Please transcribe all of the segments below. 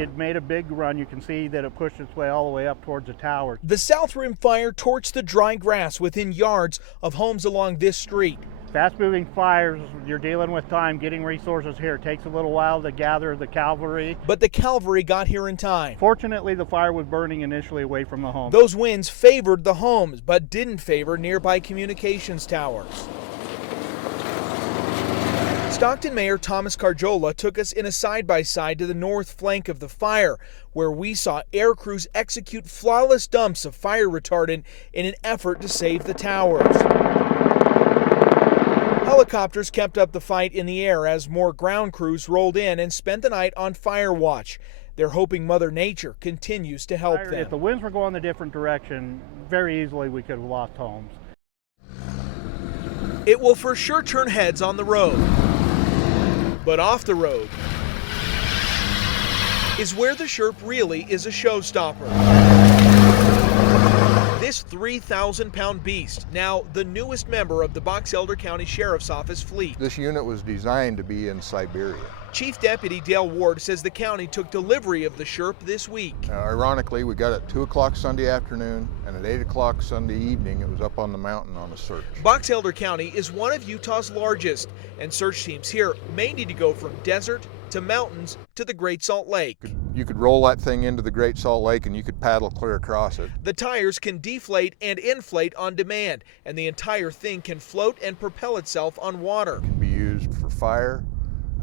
It made a big run. You can see that it pushed its way all the way up towards the tower. The South Rim fire torched the dry grass within yards of homes along this street. Fast-moving fires, you're dealing with time, getting resources here. It takes a little while to gather the cavalry. But the cavalry got here in time. Fortunately, the fire was burning initially away from the home. Those winds favored the homes, but didn't favor nearby communications towers. Stockton Mayor Thomas Carjola took us in a side-by-side to the north flank of the fire, where we saw air crews execute flawless dumps of fire retardant in an effort to save the towers. Helicopters kept up the fight in the air as more ground crews rolled in and spent the night on fire watch. They're hoping Mother Nature continues to help them. If the winds were going a different direction, very easily we could have lost homes. It will for sure turn heads on the road. But off the road is where the Sherp really is a showstopper. This 3,000-pound beast, now the newest member of the Box Elder County Sheriff's Office fleet. This unit was designed to be in Siberia. Chief Deputy Dale Ward says the county took delivery of the Sherp this week. Ironically, we got it at 2 o'clock Sunday afternoon, and at 8 o'clock Sunday evening, it was up on the mountain on a search. Box Elder County is one of Utah's largest, and search teams here may need to go from desert to mountains to the Great Salt Lake. You could roll that thing into the Great Salt Lake and you could paddle clear across it. The tires can deflate and inflate on demand, and the entire thing can float and propel itself on water. It can be used for fire,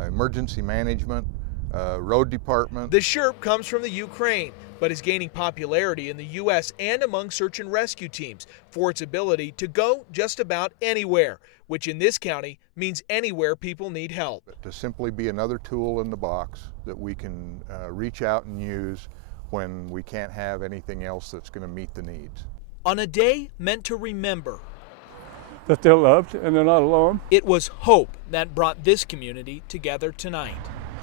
emergency management, road department. The Sherp comes from the Ukraine, but is gaining popularity in the U.S. and among search and rescue teams for its ability to go just about anywhere, which in this county means anywhere people need help. To simply be another tool in the box that we can reach out and use when we can't have anything else that's going to meet the needs. On a day meant to remember, that they're loved and they're not alone. It was hope that brought this community together tonight.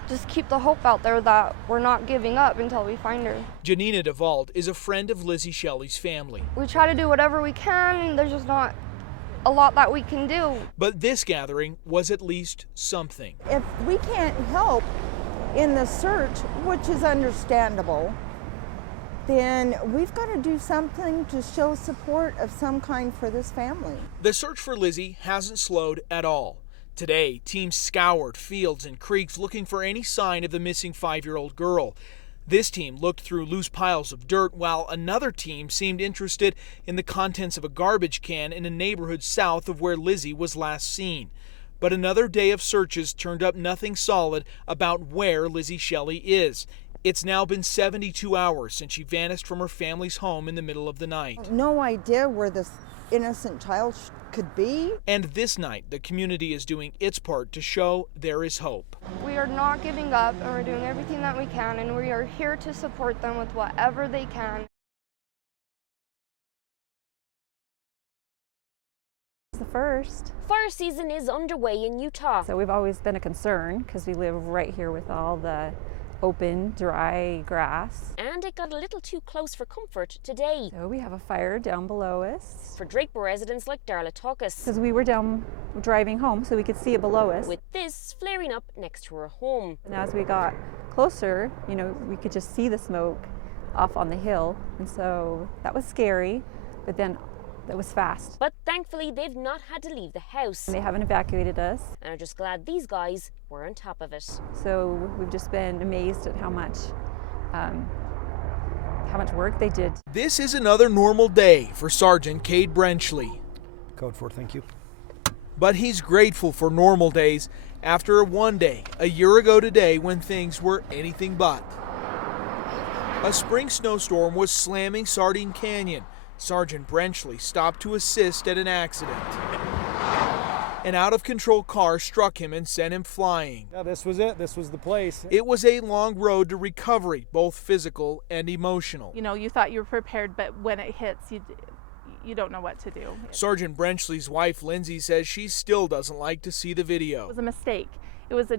Just keep the hope out there that we're not giving up until we find her. Janina DeVault is a friend of Lizzie Shelley's family. We try to do whatever we can, and there's just not a lot that we can do. But this gathering was at least something. If we can't help in the search, which is understandable, then we've got to do something to show support of some kind for this family. The search for Lizzie hasn't slowed at all. Today, teams scoured fields and creeks looking for any sign of the missing 5-year-old girl. This team looked through loose piles of dirt, while another team seemed interested in the contents of a garbage can in a neighborhood south of where Lizzie was last seen. But another day of searches turned up nothing solid about where Lizzie Shelley is. It's now been 72 hours since she vanished from her family's home in the middle of the night. No idea where this innocent child could be. And this night, the community is doing its part to show there is hope. We are not giving up, and we're doing everything that we can, and we are here to support them with whatever they can. The first. Fire season is underway in Utah. So we've always been a concern because we live right here with all the open, dry grass. And it got a little too close for comfort today. So we have a fire down below us. For Drakeboro residents like Darla Tuckus. Because we were down driving home so we could see it below us. With this flaring up next to her home. And as we got closer, you know, we could just see the smoke off on the hill. And so that was scary, but then that was fast. But thankfully, they've not had to leave the house. And they haven't evacuated us. And are just glad these guys were on top of it. So we've just been amazed at how much work they did. This is another normal day for Sergeant Cade Brenchley. Code 4, thank you. But he's grateful for normal days after one day, a year ago today, when things were anything but. A spring snowstorm was slamming Sardine Canyon. Sergeant Brenchley stopped to assist at an accident. An out-of-control car struck him and sent him flying. Yeah, this was it. This was the place. It was a long road to recovery, both physical and emotional. You know, you thought you were prepared, but when it hits, you don't know what to do. Sergeant Brenchley's wife, Lindsay, says she still doesn't like to see the video. It was a mistake. It was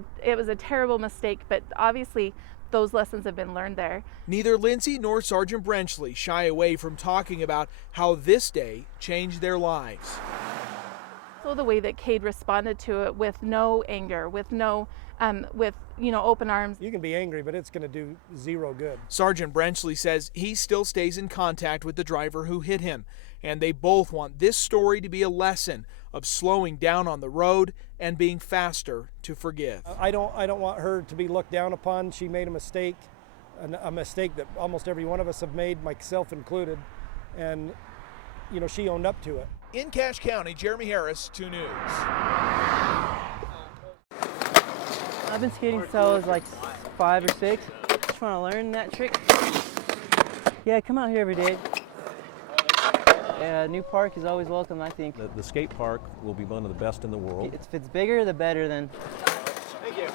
a terrible mistake, but obviously those lessons have been learned there. Neither Lindsay nor Sergeant Brenchley shy away from talking about how this day changed their lives. So the way that Cade responded to it, with no anger, with no, open arms. You can be angry, but it's going to do zero good. Sergeant Brenchley says he still stays in contact with the driver who hit him, and they both want this story to be a lesson of slowing down on the road and being faster to forgive. I don't want her to be looked down upon. She made a mistake that almost every one of us have made, myself included, and she owned up to it. In Cache County, Jeremy Harris, 2 News. I've been skating since I was like 5 or 6. Just want to learn that trick. Yeah, I come out here every day. Yeah, new park is always welcome, I think. The skate park will be one of the best in the world. If it's bigger, the better then. Thank you.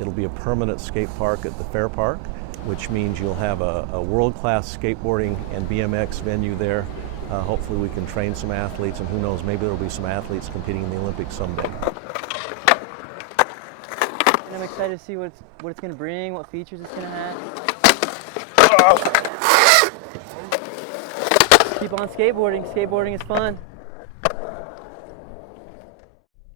It'll be a permanent skate park at the Fair Park, which means you'll have a world-class skateboarding and BMX venue there. Hopefully we can train some athletes, and who knows, maybe there'll be some athletes competing in the Olympics someday. And I'm excited to see what it's going to bring, what features it's going to have. Keep on skateboarding. Skateboarding is fun.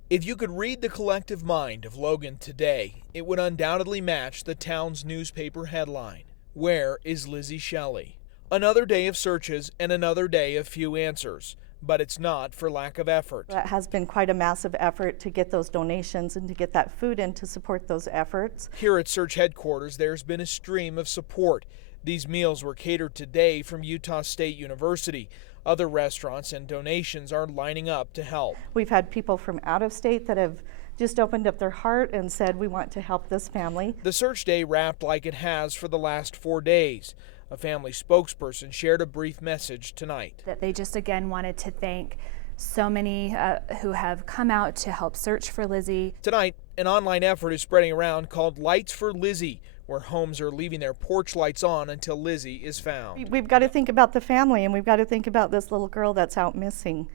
If you could read the collective mind of Logan today, it would undoubtedly match the town's newspaper headline, "Where is Lizzie Shelley?" Another day of searches and another day of few answers, but it's not for lack of effort. It has been quite a massive effort to get those donations and to get that food in to support those efforts. Here at Search Headquarters, there's been a stream of support. These meals were catered today from Utah State University. Other restaurants and donations are lining up to help. We've had people from out of state that have just opened up their heart and said, we want to help this family. The search day wrapped like it has for the last 4 days. A family spokesperson shared a brief message tonight. That they just again wanted to thank so many who have come out to help search for Lizzie. Tonight, an online effort is spreading around called Lights for Lizzie, where homes are leaving their porch lights on until Lizzie is found. We've got to think about the family, and we've got to think about this little girl that's out missing.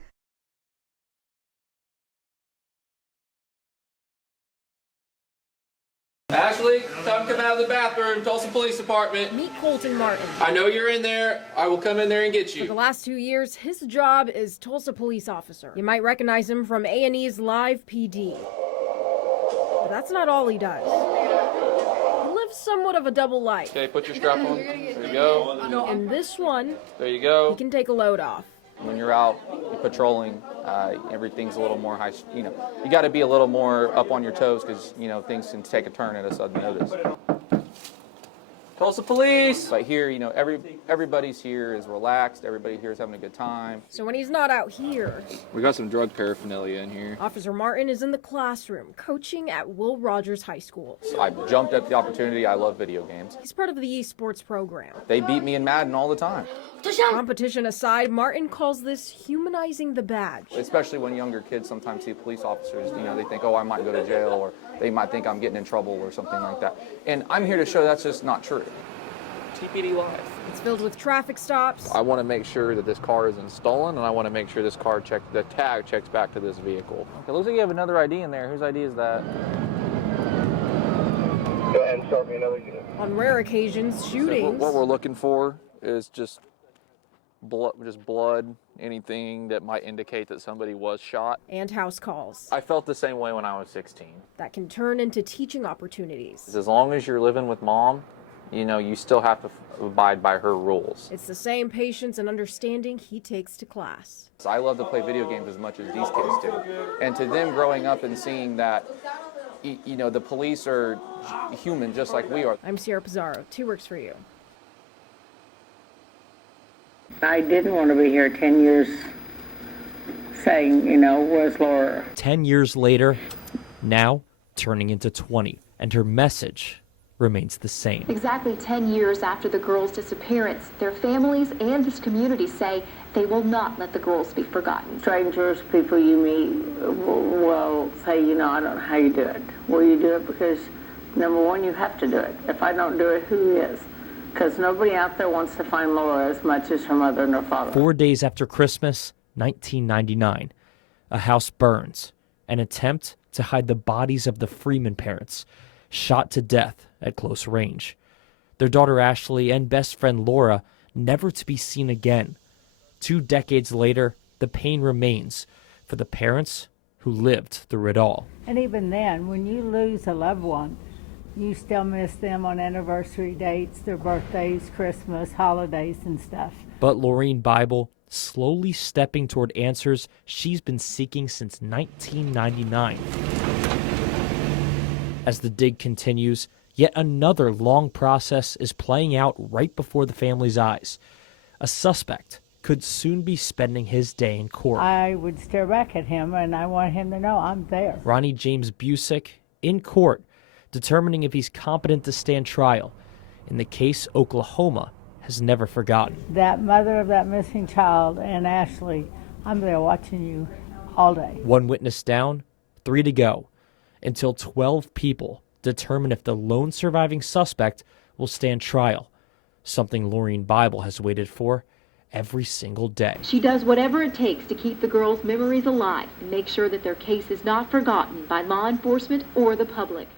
Ashley, time to come out of the bathroom. Tulsa Police Department. Meet Colton Martin. I know you're in there. I will come in there and get you. For the last 2 years, his job is Tulsa Police Officer. You might recognize him from A&E's Live PD. But that's not all he does. He lives somewhat of a double life. Okay, put your strap on. There you go. And this one, there you go. He can take a load off. When you're out patrolling, everything's a little more high, you got to be a little more up on your toes because, things can take a turn at a sudden notice. Tulsa Police! But here, everybody's here is relaxed, everybody here is having a good time. So when he's not out here, We got some drug paraphernalia in here. Officer Martin is in the classroom coaching at Will Rogers High School. I jumped at the opportunity. I love video games. He's part of the esports program. They beat me in Madden all the time. Competition aside, Martin calls this humanizing the badge. Especially when younger kids sometimes see police officers, they think, oh, I might go to jail, or they might think I'm getting in trouble or something like that. And I'm here to show that's just not true. TPD Live. It's filled with traffic stops. I want to make sure that this car isn't stolen, and I want to make sure this car the tag checks back to this vehicle. Okay, looks like you have another ID in there. Whose ID is that? Go ahead and start me another unit. On rare occasions, shootings. So what we're looking for is just blood, anything that might indicate that somebody was shot. And house calls. I felt the same way when I was 16. That can turn into teaching opportunities. As long as you're living with mom, you still have to abide by her rules. It's the same patience and understanding he takes to class. I love to play video games as much as these kids do. And to them growing up and seeing that, the police are human just like we are. I'm Sierra Pizarro, 2 Works for You. I didn't want to be here 10 years saying, where's Laura? 10 years later, now turning into 20, and her message remains the same. Exactly 10 years after the girls' disappearance, their families and this community say they will not let the girls be forgotten. Strangers, people you meet will say, I don't know how you do it. Well, you do it because, number one, you have to do it. If I don't do it, who is? Because nobody out there wants to find Laura as much as her mother and her father. 4 days after Christmas, 1999, a house burns. An attempt to hide the bodies of the Freeman parents, shot to death at close range. Their daughter Ashley and best friend Laura never to be seen again. 2 decades later, the pain remains for the parents who lived through it all. And even then, when you lose a loved one, you still miss them on anniversary dates, their birthdays, Christmas, holidays, and stuff. But Laureen Bible slowly stepping toward answers she's been seeking since 1999. As the dig continues, yet another long process is playing out right before the family's eyes. A suspect could soon be spending his day in court. I would stare back at him, and I want him to know I'm there. Ronnie James Busick in court, determining if he's competent to stand trial in the case Oklahoma has never forgotten. That mother of that missing child and Ashley, I'm there watching you all day. One witness down, 3 to go, until 12 people determine if the lone surviving suspect will stand trial, something Laureen Bible has waited for every single day. She does whatever it takes to keep the girls' memories alive and make sure that their case is not forgotten by law enforcement or the public.